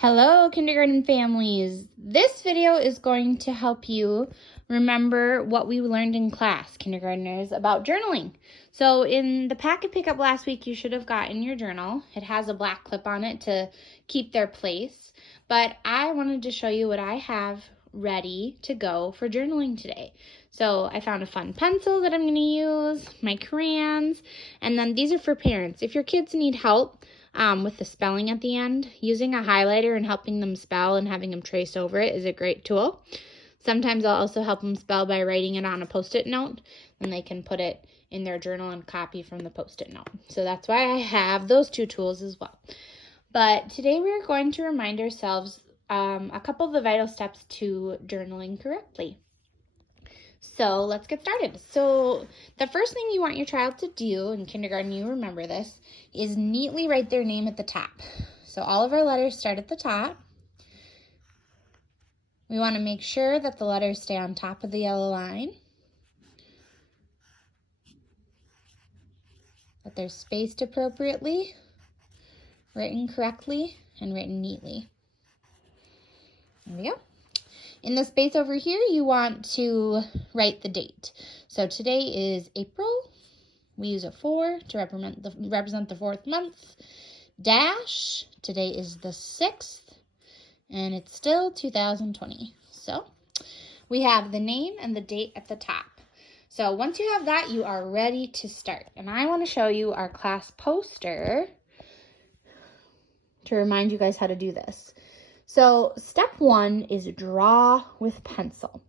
Hello, kindergarten families. This video is going to help you remember what we learned in class, kindergartners, about journaling. So in the packet pickup last week, you should have gotten your journal. It has a black clip on it to keep their place. But I wanted to show you what I have ready to go for journaling today. So I found a fun pencil that I'm going to use, my crayons, and then these are for parents. If your kids need help, with the spelling at the end, using a highlighter and helping them spell and having them trace over it is a great tool. Sometimes I'll also help them spell by writing it on a Post-it note, and they can put it in their journal and copy from the Post-it note. So that's why I have those two tools as well. But today we're going to remind ourselves a couple of the vital steps to journaling correctly. So let's get started. So the first thing you want your child to do in kindergarten, you remember this, is neatly write their name at the top. So all of our letters start at the top. We want to make sure that the letters stay on top of the yellow line, that they're spaced appropriately, written correctly, and written neatly. There we go. In the space over here, you want to write the date. So today is April. We use a 4 to represent the 4th month. Dash, today is the 6th, and it's still 2020. So we have the name and the date at the top. So once you have that, you are ready to start. And I want to show you our class poster to remind you guys how to do this. So step 1 is draw with pencil.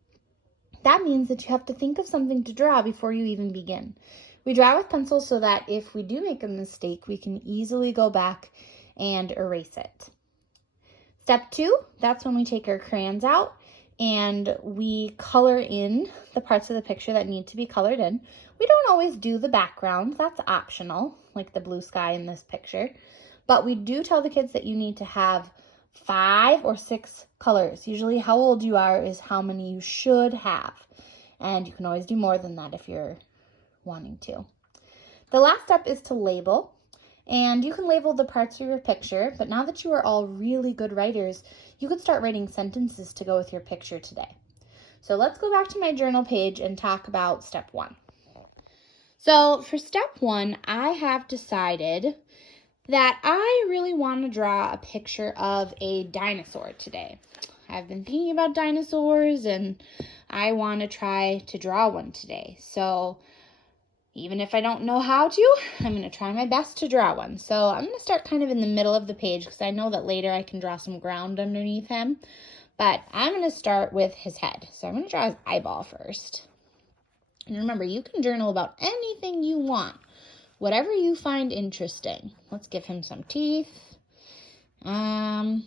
That means that you have to think of something to draw before you even begin. We draw with pencil so that if we do make a mistake, we can easily go back and erase it. Step 2, that's when we take our crayons out and we color in the parts of the picture that need to be colored in. We don't always do the background, that's optional, like the blue sky in this picture. But we do tell the kids that you need to have 5 or 6 colors. Usually how old you are is how many you should have. And you can always do more than that if you're wanting to. The last step is to label. And you can label the parts of your picture, but now that you are all really good writers, you could start writing sentences to go with your picture today. So let's go back to my journal page and talk about step 1. So for step 1, I have decided that I really want to draw a picture of a dinosaur today. I've been thinking about dinosaurs and I want to try to draw one today. So even if I don't know how to, I'm going to try my best to draw one. So I'm going to start kind of in the middle of the page because I know that later I can draw some ground underneath him. But I'm going to start with his head. So I'm going to draw his eyeball first. And remember, you can journal about anything you want. Whatever you find interesting. Let's give him some teeth. And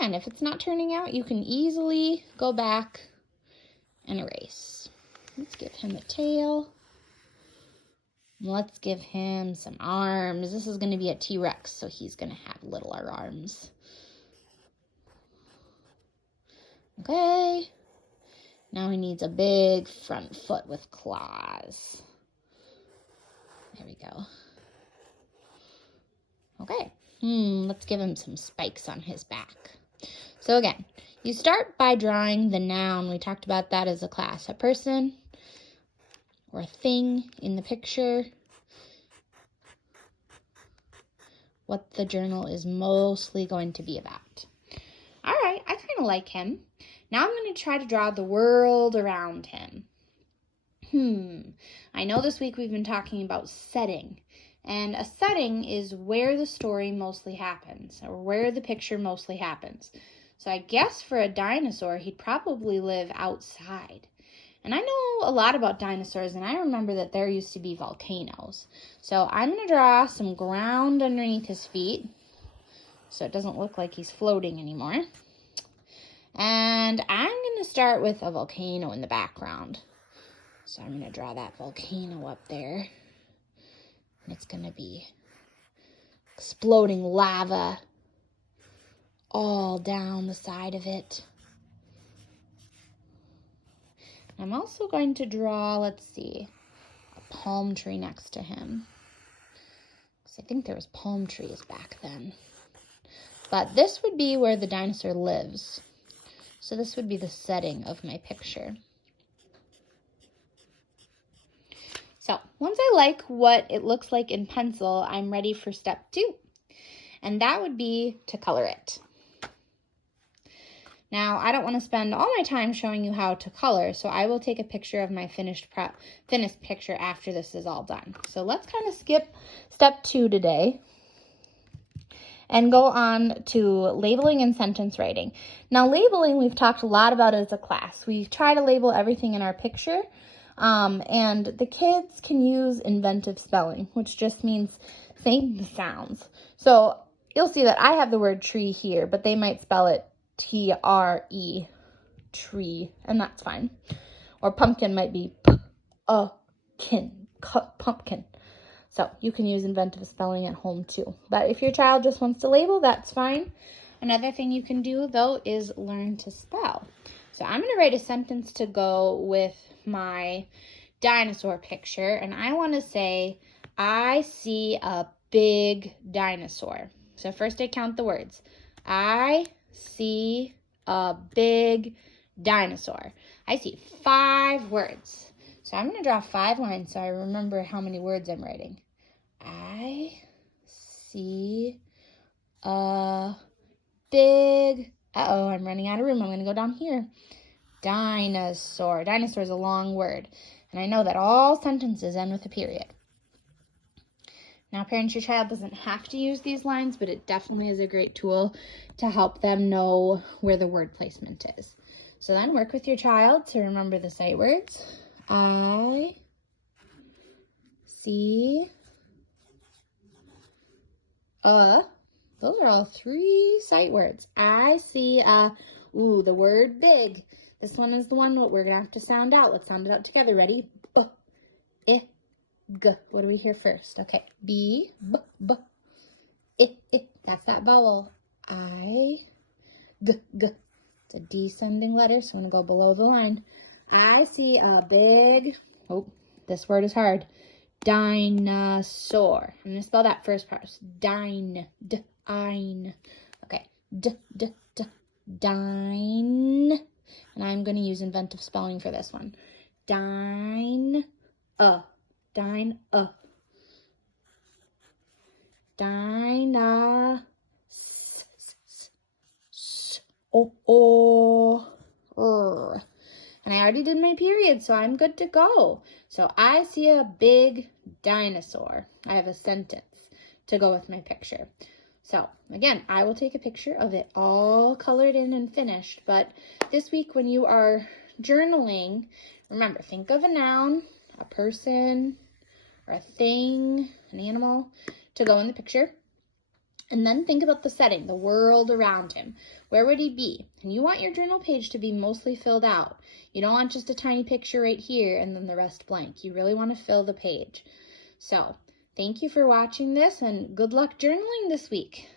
if it's not turning out, you can easily go back and erase. Let's give him a tail. Let's give him some arms. This is going to be a T-Rex, so he's going to have littler arms. Okay. Now he needs a big front foot with claws. There we go. Okay, let's give him some spikes on his back. So again, you start by drawing the noun. We talked about that as a class. A person or a thing in the picture. What the journal is mostly going to be about. All right, I kind of like him. Now I'm going to try to draw the world around him. I know this week we've been talking about setting, and a setting is where the story mostly happens, or where the picture mostly happens. So I guess for a dinosaur, he'd probably live outside. And I know a lot about dinosaurs, and I remember that there used to be volcanoes. So I'm going to draw some ground underneath his feet, so it doesn't look like he's floating anymore. And I'm going to start with a volcano in the background. So I'm going to draw that volcano up there. And it's going to be exploding lava all down the side of it. I'm also going to draw, let's see, a palm tree next to him. Because I think there was palm trees back then. But this would be where the dinosaur lives. So this would be the setting of my picture. So once I like what it looks like in pencil, I'm ready for step 2. And that would be to color it. Now, I don't want to spend all my time showing you how to color, so I will take a picture of my finished picture after this is all done. So let's kind of skip step 2 today and go on to labeling and sentence writing. Now, labeling, we've talked a lot about it as a class. We try to label everything in our picture, and the kids can use inventive spelling, which just means saying the sounds. So you'll see that I have the word tree here, but they might spell it T-R-E, tree, and that's fine. Or pumpkin might be pumpkin. So you can use inventive spelling at home too. But if your child just wants to label, that's fine. Another thing you can do, though, is learn to spell. So I'm going to write a sentence to go with my dinosaur picture, and I want to say, I see a big dinosaur. So first I count the words. I see a big dinosaur. I see 5 words. So I'm going to draw 5 lines so I remember how many words I'm writing. I see a big, I'm running out of room. I'm going to go down here. Dinosaur. Dinosaur is a long word. And I know that all sentences end with a period. Now, parents, your child doesn't have to use these lines, but it definitely is a great tool to help them know where the word placement is. So then work with your child to remember the sight words. I see a, those are all 3 sight words. I see a, the word big. This one is the one that we're going to have to sound out. Let's sound it out together. Ready? B, G. What do we hear first? Okay. B, B, B. I. That's that vowel. I, G, G. It's a descending letter, so I'm going to go below the line. I see a big, this word is hard, dinosaur. I'm going to spell that first part. Dine, D-ine. Okay. D, D, D, dine. And I'm going to use inventive spelling for this one. Dine, Dine, Dina, And I already did my period, so I'm good to go. So I see a big dinosaur. I have a sentence to go with my picture. So again, I will take a picture of it all colored in and finished. But this week when you are journaling, remember, think of a noun, a person, or a thing, an animal, to go in the picture. And then think about the setting, the world around him. Where would he be? And you want your journal page to be mostly filled out. You don't want just a tiny picture right here and then the rest blank. You really want to fill the page. So, thank you for watching this and good luck journaling this week.